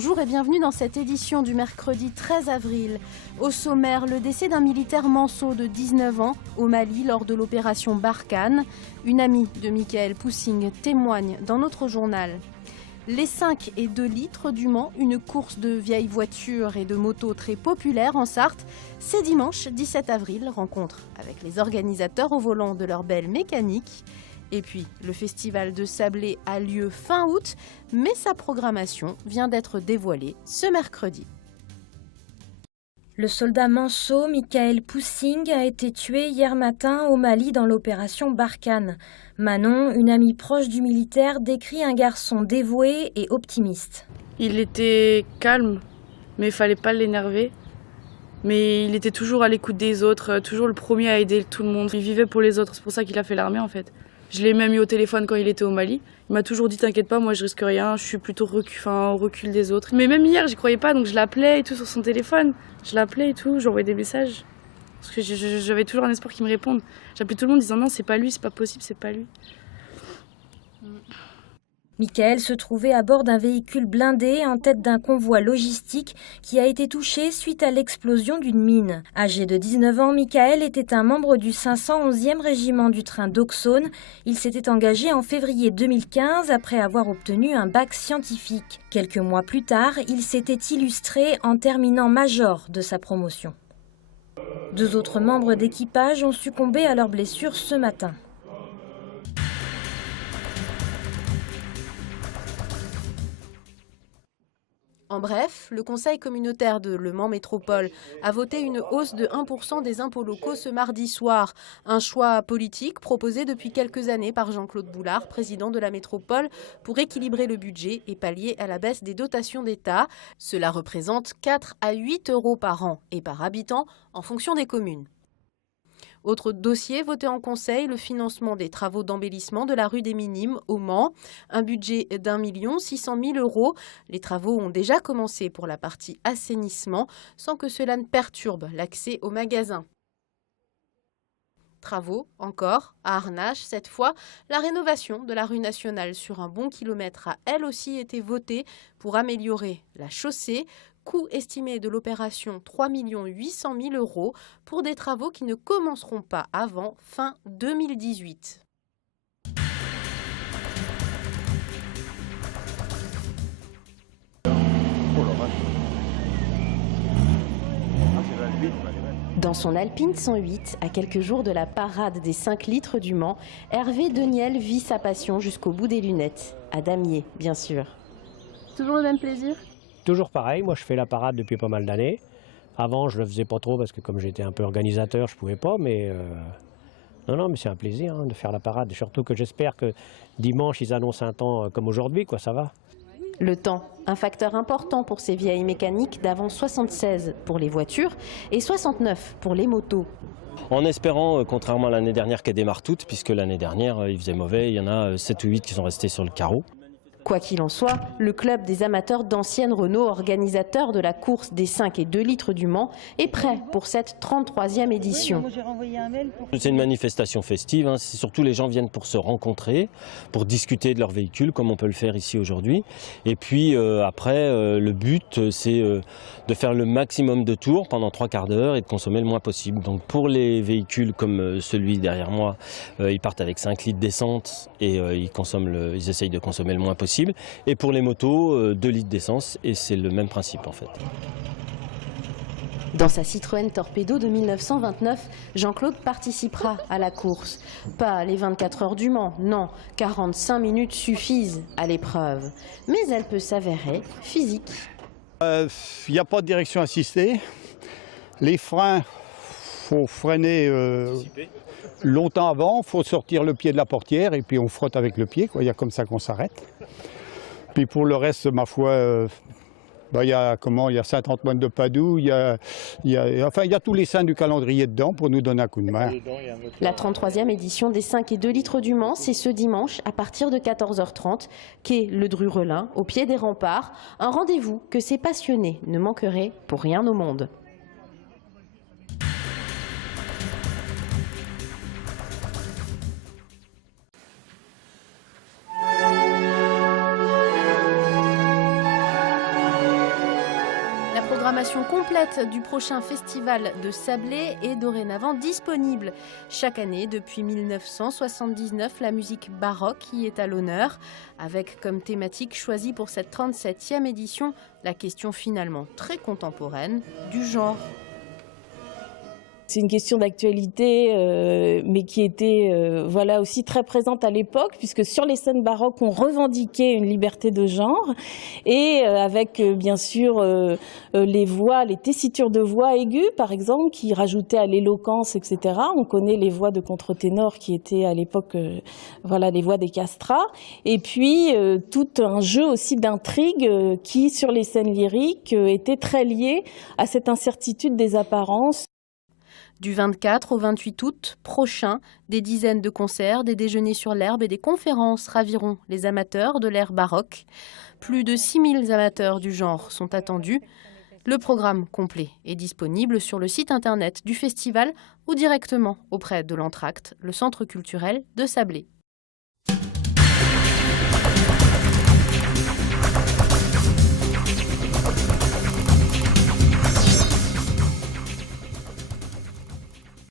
Bonjour et bienvenue dans cette édition du mercredi 13 avril. Au sommaire, le décès d'un militaire manceau de 19 ans au Mali lors de l'opération Barkhane. Une amie de Michael Poussing témoigne dans notre journal. Les 5 et 2 litres du Mans, une course de vieilles voitures et de motos très populaire en Sarthe. C'est dimanche 17 avril, rencontre avec les organisateurs au volant de leur belle mécanique. Et puis, le festival de Sablé a lieu fin août, mais sa programmation vient d'être dévoilée ce mercredi. Le soldat manceau Michael Poussing a été tué hier matin au Mali dans l'opération Barkhane. Manon, une amie proche du militaire, décrit un garçon dévoué et optimiste. Il était calme, mais il fallait pas l'énerver. Mais il était toujours à l'écoute des autres, toujours le premier à aider tout le monde. Il vivait pour les autres, c'est pour ça qu'il a fait l'armée en fait. Je l'ai même eu au téléphone quand il était au Mali. Il m'a toujours dit t'inquiète pas, moi je risque rien, je suis plutôt au recul des autres. Mais même hier, j'y croyais pas, donc je l'appelais et tout sur son téléphone. Je l'appelais et tout, j'envoyais des messages. Parce que j'avais toujours un espoir qu'il me réponde. J'appelais tout le monde en disant non, c'est pas lui, c'est pas possible, c'est pas lui. Michael se trouvait à bord d'un véhicule blindé en tête d'un convoi logistique qui a été touché suite à l'explosion d'une mine. Âgé de 19 ans, Michael était un membre du 511e régiment du train d'Auxonne. Il s'était engagé en février 2015 après avoir obtenu un bac scientifique. Quelques mois plus tard, il s'était illustré en terminant major de sa promotion. 2 autres membres d'équipage ont succombé à leurs blessures ce matin. En bref, le Conseil communautaire de Le Mans Métropole a voté une hausse de 1% des impôts locaux ce mardi soir. Un choix politique proposé depuis quelques années par Jean-Claude Boulard, président de la métropole, pour équilibrer le budget et pallier à la baisse des dotations d'État. Cela représente 4 à 8 euros par an et par habitant en fonction des communes. Autre dossier voté en conseil, le financement des travaux d'embellissement de la rue des Minimes au Mans. Un budget d'1 600 000 €. Les travaux ont déjà commencé pour la partie assainissement sans que cela ne perturbe l'accès aux magasins. Travaux encore à Arnache. Cette fois, la rénovation de la rue nationale sur un bon kilomètre a elle aussi été votée pour améliorer la chaussée. Coût estimé de l'opération 3 800 000 € pour des travaux qui ne commenceront pas avant fin 2018. Dans son Alpine 108, à quelques jours de la parade des 5 litres du Mans, Hervé Deniel vit sa passion jusqu'au bout des lunettes. À damier, bien sûr. Toujours le même plaisir ? Toujours pareil, moi je fais la parade depuis pas mal d'années. Avant je le faisais pas trop parce que comme j'étais un peu organisateur je pouvais pas, mais non mais c'est un plaisir de faire la parade. Surtout que j'espère que dimanche ils annoncent un temps comme aujourd'hui, quoi, ça va. Le temps, un facteur important pour ces vieilles mécaniques d'avant 76 pour les voitures et 69 pour les motos. En espérant, contrairement à l'année dernière qu'elle démarre toutes, puisque l'année dernière il faisait mauvais, il y en a 7 ou 8 qui sont restés sur le carreau. Quoi qu'il en soit, le club des amateurs d'anciennes Renault, organisateur de la course des 5 et 2 litres du Mans, est prêt pour cette 33e édition. C'est une manifestation festive, surtout les gens viennent pour se rencontrer, pour discuter de leur véhicule, comme on peut le faire ici aujourd'hui. Et puis après, le but, c'est de faire le maximum de tours pendant 3 quarts d'heure et de consommer le moins possible. Donc pour les véhicules comme celui derrière moi, ils partent avec 5 litres d'essence et ils essayent de consommer le moins possible. Et pour les motos, 2 litres d'essence, et c'est le même principe en fait. Dans sa Citroën Torpedo de 1929, Jean-Claude participera à la course. Pas les 24 heures du Mans, non, 45 minutes suffisent à l'épreuve. Mais elle peut s'avérer physique. Il n'y a pas de direction assistée. Les freins, il faut freiner longtemps avant, il faut sortir le pied de la portière et puis on frotte avec le pied, quoi. Il y a comme ça qu'on s'arrête. Puis pour le reste, ma foi, il y a Saint-Antoine de Padoue, il y a tous les saints du calendrier dedans pour nous donner un coup de main. La 33e édition des 5 et 2 litres du Mans, c'est ce dimanche à partir de 14h30, quai Le Drurelin, au pied des remparts. Un rendez-vous que ces passionnés ne manqueraient pour rien au monde. programmation complète du prochain festival de Sablé est dorénavant disponible. Chaque année, depuis 1979, la musique baroque y est à l'honneur, avec comme thématique choisie pour cette 37e édition la question finalement très contemporaine du genre. C'est une question d'actualité, mais qui était voilà, aussi très présente à l'époque, puisque sur les scènes baroques, on revendiquait une liberté de genre, et avec bien sûr les voix, les tessitures de voix aiguës, par exemple, qui rajoutaient à l'éloquence, etc. On connaît les voix de contre-ténor qui étaient à l'époque voilà, les voix des castrats, et puis tout un jeu aussi d'intrigue qui, sur les scènes lyriques, était très lié à cette incertitude des apparences. Du 24 au 28 août prochain, des dizaines de concerts, des déjeuners sur l'herbe et des conférences raviront les amateurs de l'ère baroque. Plus de 6000 amateurs du genre sont attendus. Le programme complet est disponible sur le site internet du festival ou directement auprès de l'Entracte, le centre culturel de Sablé.